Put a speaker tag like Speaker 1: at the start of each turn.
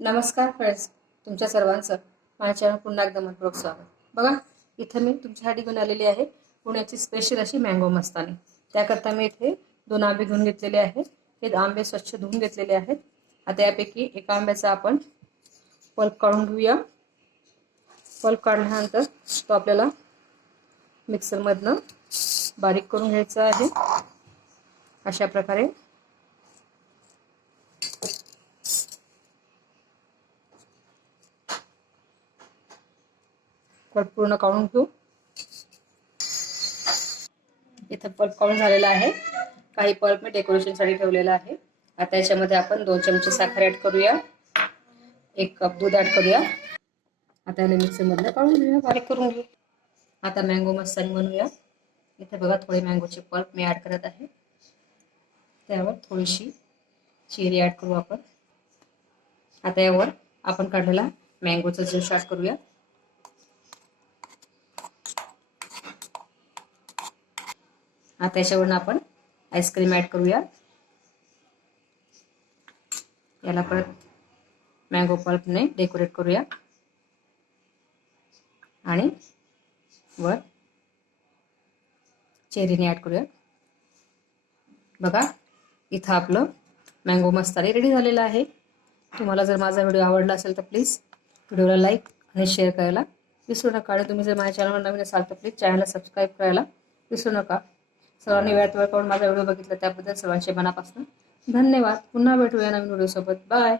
Speaker 1: नमस्कार फ्रेंड्स तुमच्या सर्वांचं माझ्या चॅनल पुन्हा एकदा मनपूर्वक स्वागत. बघा इथं मी तुमच्यासाठी घेऊन आलेली आहे पुण्याची स्पेशल अशी मँगो मस्तानी. त्याकरता मी इथे दोन आंबे घेऊन घेतलेले आहेत. हे आंबे स्वच्छ धुवून घेतलेले आहेत. आता यापैकी एका आंब्याचा आपण पल्प काढून घेऊया. पल्प काढल्यानंतर तो आपल्याला मिक्सरमधनं बारीक करून घ्यायचा आहे. अशा प्रकारे पल्प पूर्ण काढून घेऊ इथं पल्प काढून झालेला आहे. काही पल्प मी डेकोरेशनसाठी ठेवलेला आहे. आता याच्यामध्ये आपण दोन चमचे साखर ऍड करूया. एक कप दूध ऍड करूया. आता याला मिक्सरमधनं काढून घेऊया. बारीक करून घेऊ. आता मँगो मसाला बनवूया. इथे बघा थोडे मँगोचे पल्प मी ऍड करत आहे. त्यावर थोडीशी चेरी ऍड करू आपण. आता यावर आपण काढलेला मँगोचा ज्यूस ऍड करूया. आता याच्यावरून आपण आईस्क्रीम ऍड करूया. याला परत मँगो पल्पने डेकोरेट करूया. आणि वर चेरीने ऍड करूया. बघा इथं आपलं मँगो मसाले रेडी झालेलं आहे. तुम्हाला जर माझा व्हिडिओ आवडला असेल तर प्लीज व्हिडिओला लाईक आणि शेअर करायला विसरू नका. आणि तुम्ही जर माझ्या चॅनलवर नवीन असाल तर प्लीज चॅनलला सबस्क्राईब करायला विसरू नका. सर्वांनी वेळात वेळ करून माझा व्हिडिओ बघितला त्याबद्दल सर्वांचे मनापासून धन्यवाद. पुन्हा भेटूया नवीन व्हिडिओसोबत. बाय.